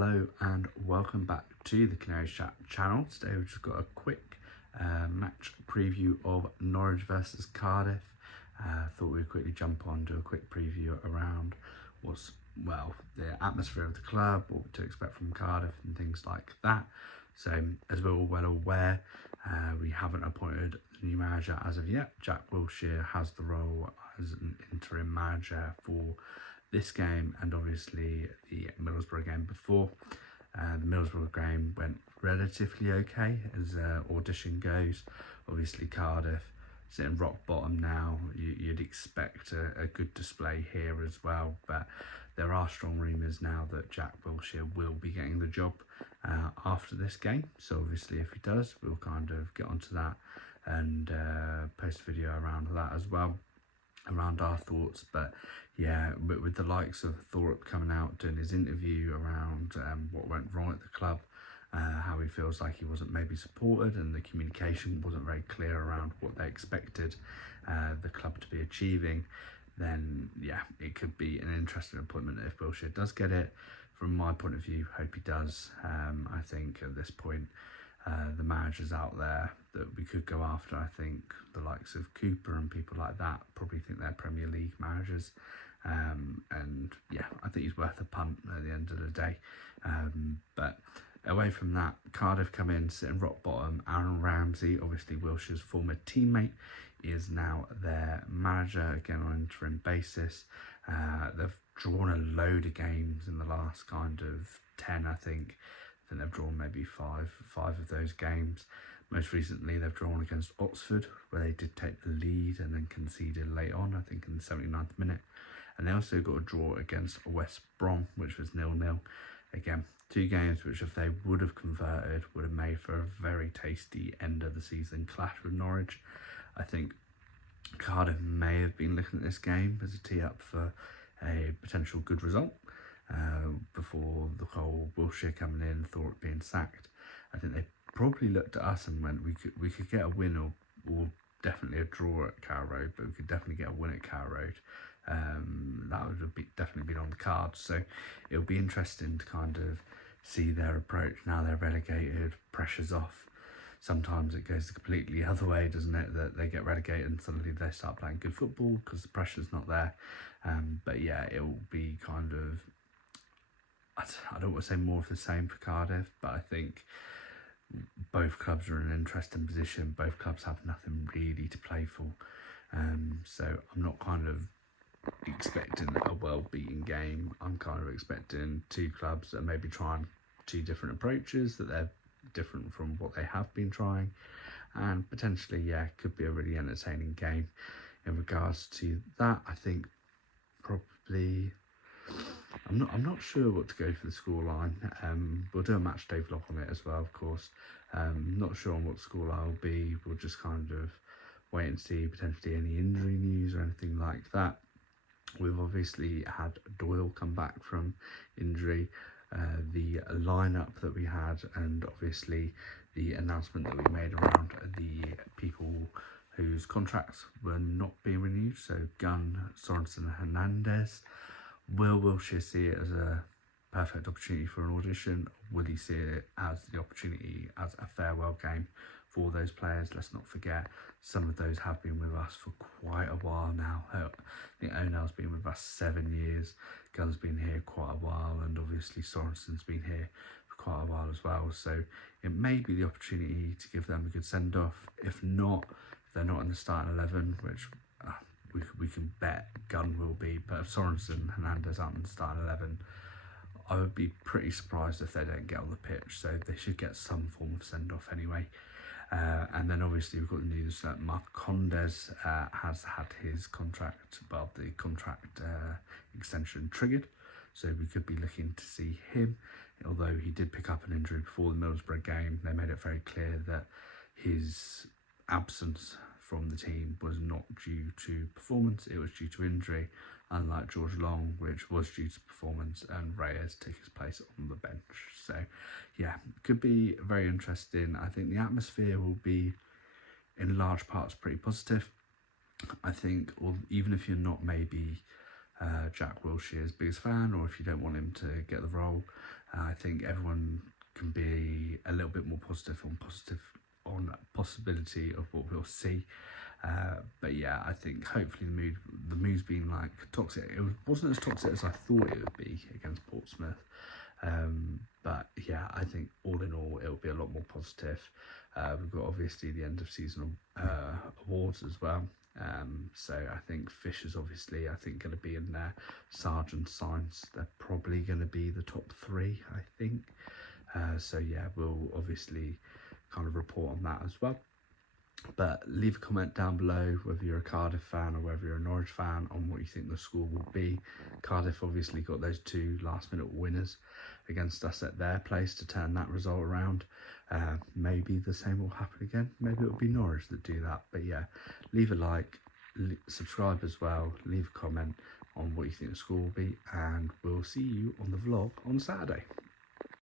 Hello and welcome back to the Canary Chat channel. Today we've just got a quick match preview of Norwich versus Cardiff. Thought we'd quickly jump on, do a quick preview around what's, well, the atmosphere of the club, what to expect from Cardiff and things like that. So as we're all well aware, we haven't appointed a new manager as of yet. Jack Wilshere has the role as an interim manager for this game and obviously the Middlesbrough game before. The Middlesbrough game went relatively okay as audition goes. Obviously Cardiff sitting rock bottom now. You'd expect a good display here as well, but there are strong rumours now that Jack Wilshere will be getting the job after this game. So obviously if he does, we'll kind of get onto that and post a video around that as well, around our thoughts. But yeah, with the likes of Thorpe coming out doing his interview around what went wrong at the club, how he feels like he wasn't maybe supported and the communication wasn't very clear around what they expected the club to be achieving, then yeah, it could be an interesting appointment if Wilshere does get it. From my point of view, hope he does. I think at this point the managers out there that we could go after, I think the likes of Cooper and people like that probably think they're Premier League managers, and yeah, I think he's worth a punt at the end of the day. But away from that, Cardiff come in sitting rock bottom. Aaron Ramsey, obviously Wilshere's former teammate, is now their manager, again on an interim basis. They've drawn a load of games in the last kind of 10, I think they've drawn maybe five of those games. Most recently they've drawn against Oxford, where they did take the lead and then conceded late on, I think in the 79th minute. And they also got a draw against West Brom, which was 0-0. Again, two games which, if they would have converted, would have made for a very tasty end of the season clash with Norwich. I think Cardiff may have been looking at this game as a tee up for a potential good result before the whole Wilshere coming in, Thorpe being sacked. I think they probably looked at us and went, we could get a win or definitely a draw at Carrow Road, but we could definitely get a win at Carrow Road. That would have definitely been on the cards. So it'll be interesting to kind of see their approach now they're relegated, pressure's off. Sometimes it goes the completely other way, doesn't it? That they get relegated and suddenly they start playing good football because the pressure's not there. But yeah, it will be kind of, I don't want to say more of the same for Cardiff, but I think both clubs are in an interesting position. Both clubs have nothing really to play for. So I'm not kind of expecting a well-beaten game. I'm kind of expecting two clubs that maybe trying two different approaches, that they're different from what they have been trying, and potentially, yeah, could be a really entertaining game. In regards to that, I think probably I'm not sure what to go for the scoreline. We'll do a match day vlog on it as well, of course. Not sure on what the scoreline will be. We'll just kind of wait and see potentially any injury news or anything like that. We've obviously had Doyle come back from injury. The lineup that we had, and obviously the announcement that we made around the people whose contracts were not being renewed, so Gunn, Sorensen and Hernandez. Will Wilshere see it as a perfect opportunity for an audition? Will he see it as the opportunity as a farewell game for those players? Let's not forget, some of those have been with us for quite a while now. I think Onel's been with us 7 years, Gunn's been here quite a while, and obviously Sorensen's been here for quite a while as well. So it may be the opportunity to give them a good send-off. If not, if they're not in the starting 11, which we can bet Gunn will be, but if Sorensen, Hernandez aren't in the starting 11, I would be pretty surprised if they don't get on the pitch. So they should get some form of send-off anyway. And then obviously we've got the news that Marcondes has had his contract, well, the contract extension triggered. So we could be looking to see him. Although he did pick up an injury before the Middlesbrough game, they made it very clear that his absence from the team was not due to performance, it was due to injury, unlike George Long, which was due to performance, and Reyes took his place on the bench. So yeah, could be very interesting. I think the atmosphere will be in large parts pretty positive. I think, or even if you're not maybe Jack Wilshere's biggest fan, or if you don't want him to get the role. I think everyone can be a little bit more positive on possibility of what we'll see. But yeah, I think hopefully the mood's been like toxic. It wasn't as toxic as I thought it would be against Portsmouth. But yeah, I think all in all it'll be a lot more positive. We've got obviously the end of season awards as well. So I think Fisher's obviously, I think, going to be in there. Sarge and Sainz, they're probably going to be the top three, I think. So yeah, we'll obviously kind of report on that as well. But leave a comment down below whether you're a Cardiff fan or whether you're a Norwich fan on what you think the score will be. Cardiff obviously got those 2 last-minute winners against us at their place to turn that result around. Maybe the same will happen again. Maybe it'll be Norwich that do that. But yeah, leave a like, subscribe as well, leave a comment on what you think the score will be, and we'll see you on the vlog on Saturday.